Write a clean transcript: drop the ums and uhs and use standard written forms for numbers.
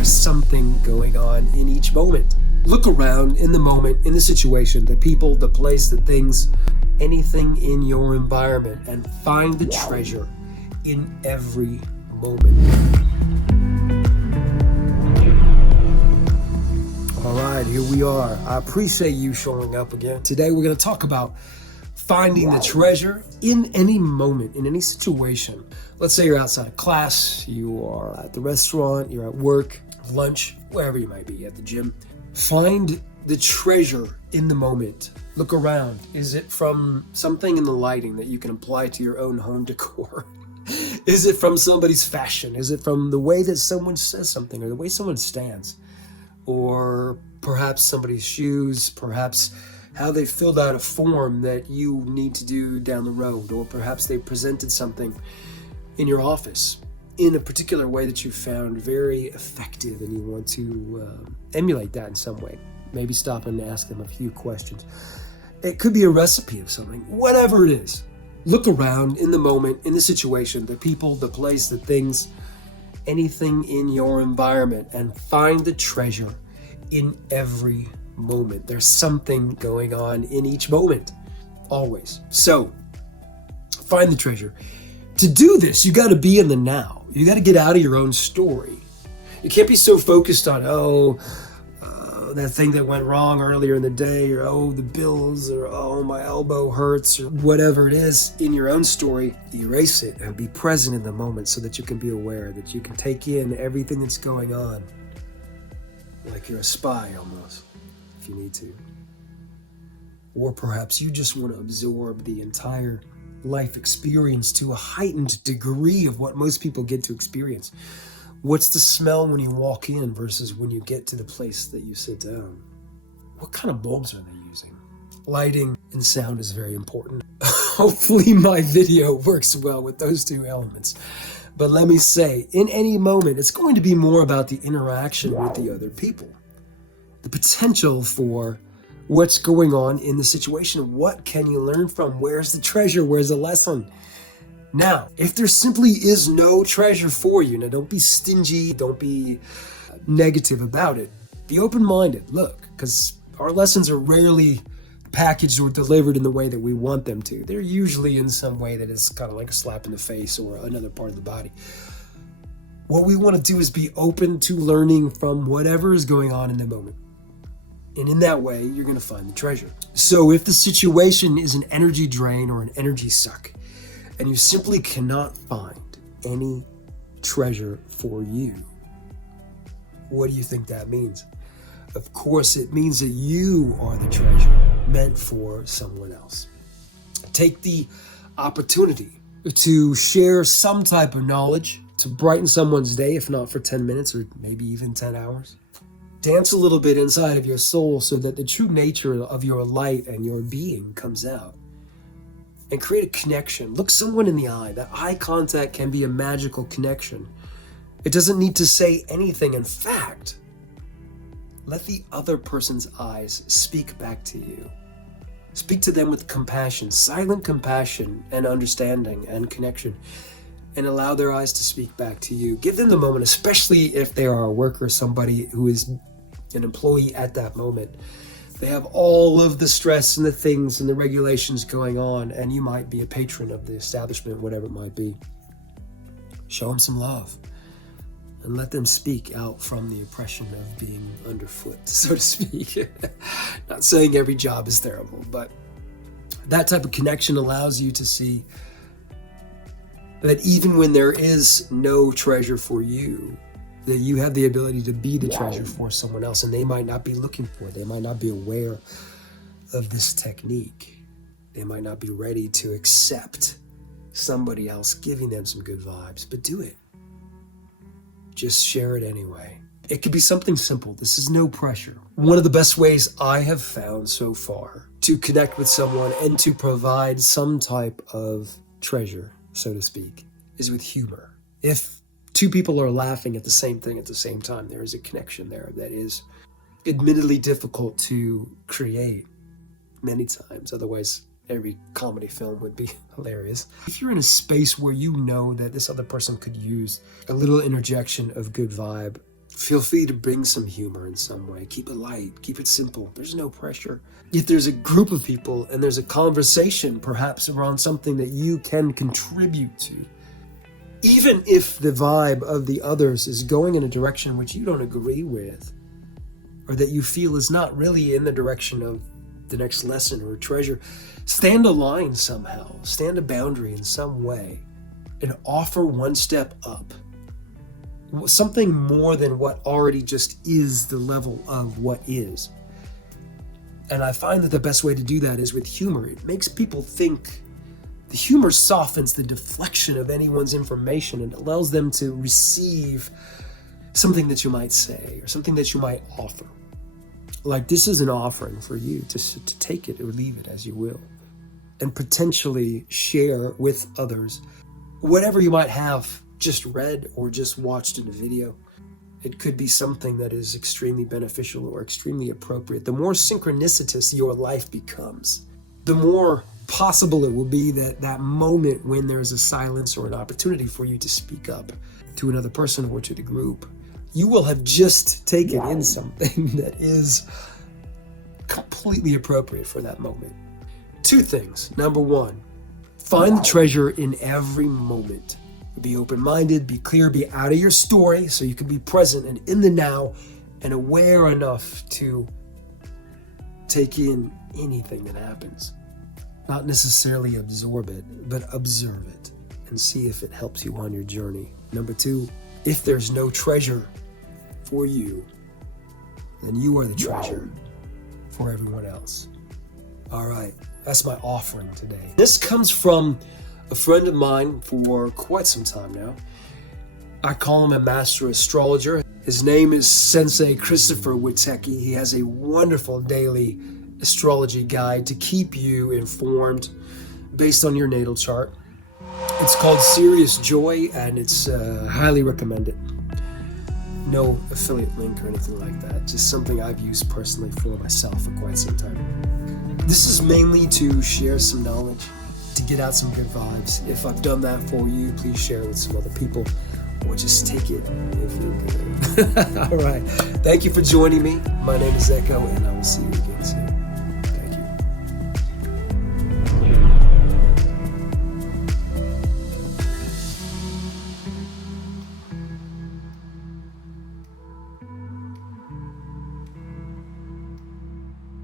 There's something going on in each moment. Look around in the moment, in the situation, the people, the place, the things, anything in your environment, and find the treasure in every moment. All right, here we are. I appreciate you showing up again. Today we're going to talk about finding the treasure in any moment, in any situation. Let's say you're outside of class, you are at the restaurant, you're at work, lunch, wherever you might be, at the gym. Find the treasure in the moment. Look around. Is it from something in the lighting that you can apply to your own home decor? Is it from somebody's fashion? Is it from the way that someone says something or the way someone stands? Or perhaps somebody's shoes, perhaps how they filled out a form that you need to do down the road, or perhaps they presented something in your office in a particular way that you found very effective and you want to emulate that in some way. Maybe stop and ask them a few questions. It could be a recipe of something, whatever it is. Look around in the moment, in the situation, the people, the place, the things, anything in your environment, and find the treasure in every moment. There's something going on in each moment, always. So, find the treasure. To do this, you got to be in the now. You got to get out of your own story. You can't be so focused on, that thing that went wrong earlier in the day, or the bills, or my elbow hurts, or whatever it is in your own story. Erase it and be present in the moment so that you can be aware, that you can take in everything that's going on. Like you're a spy almost, if you need to. Or perhaps you just want to absorb the entire life experience to a heightened degree of what most people get to experience. What's the smell when you walk in versus when you get to the place that you sit down? What kind of bulbs are they using? Lighting and sound is very important. Hopefully my video works well with those two elements. But let me say, in any moment, it's going to be more about the interaction with the other people. The potential for what's going on in the situation. What can you learn from? Where's the treasure? Where's the lesson? Now, if there simply is no treasure for you, now don't be stingy, don't be negative about it. Be open-minded, look, because our lessons are rarely packaged or delivered in the way that we want them to. They're usually in some way that is kind of like a slap in the face or another part of the body. What we want to do is be open to learning from whatever is going on in the moment. And in that way, you're going to find the treasure. So if the situation is an energy drain or an energy suck, and you simply cannot find any treasure for you, what do you think that means? Of course, it means that you are the treasure meant for someone else. Take the opportunity to share some type of knowledge to brighten someone's day, if not for 10 minutes or maybe even 10 hours. Dance a little bit inside of your soul so that the true nature of your light and your being comes out. And create a connection. Look someone in the eye. That eye contact can be a magical connection. It doesn't need to say anything. In fact, let the other person's eyes speak back to you. Speak to them with compassion, silent compassion and understanding and connection, and allow their eyes to speak back to you. Give them the moment, especially if they are a worker, somebody who is an employee at that moment. They have all of the stress and the things and the regulations going on, and you might be a patron of the establishment, whatever it might be. Show them some love and let them speak out from the oppression of being underfoot, so to speak. Not saying every job is terrible, but that type of connection allows you to see that even when there is no treasure for you, that you have the ability to be the treasure for someone else, and they might not be looking for it. They might not be aware of this technique. They might not be ready to accept somebody else giving them some good vibes, but do it. Just share it anyway. It could be something simple. This is no pressure. One of the best ways I have found so far to connect with someone and to provide some type of treasure, so to speak, is with humor. If two people are laughing at the same thing at the same time, there is a connection there that is admittedly difficult to create many times. Otherwise, every comedy film would be hilarious. If you're in a space where you know that this other person could use a little interjection of good vibe, Feel free to bring some humor in some way. Keep it light, keep it simple. There's no pressure. If there's a group of people and there's a conversation perhaps around something that you can contribute to, even if the vibe of the others is going in a direction which you don't agree with, or that you feel is not really in the direction of the next lesson or treasure, stand a line somehow, stand a boundary in some way, and offer one step up. Something more than what already just is the level of what is. And I find that the best way to do that is with humor. It makes people think. The humor softens the deflection of anyone's information and allows them to receive something that you might say or something that you might offer. Like, this is an offering for you to take it or leave it as you will, and potentially share with others whatever you might have just read or just watched in a video. It could be something that is extremely beneficial or extremely appropriate. The more synchronicitous your life becomes, the more possible it will be that that moment when there's a silence or an opportunity for you to speak up to another person or to the group, you will have just taken in something that is completely appropriate for that moment. Two things. Number one, find the treasure in every moment. Be open-minded, be clear, be out of your story so you can be present and in the now and aware enough to take in anything that happens. Not necessarily absorb it, but observe it and see if it helps you on your journey. Number two, if there's no treasure for you, then you are the treasure for everyone else. All right, that's my offering today. This comes from a friend of mine for quite some time now. I call him a master astrologer. His name is Sensei Christopher Witecki. He has a wonderful daily astrology guide to keep you informed based on your natal chart. It's called Serious Joy, and it's highly recommended. No affiliate link or anything like that. Just something I've used personally for myself for quite some time. This is mainly to share some knowledge, to get out some good vibes. If I've done that for you, please share it with some other people, or just take it if you can. All right. Thank you for joining me. My name is Echo, and I will see you again soon.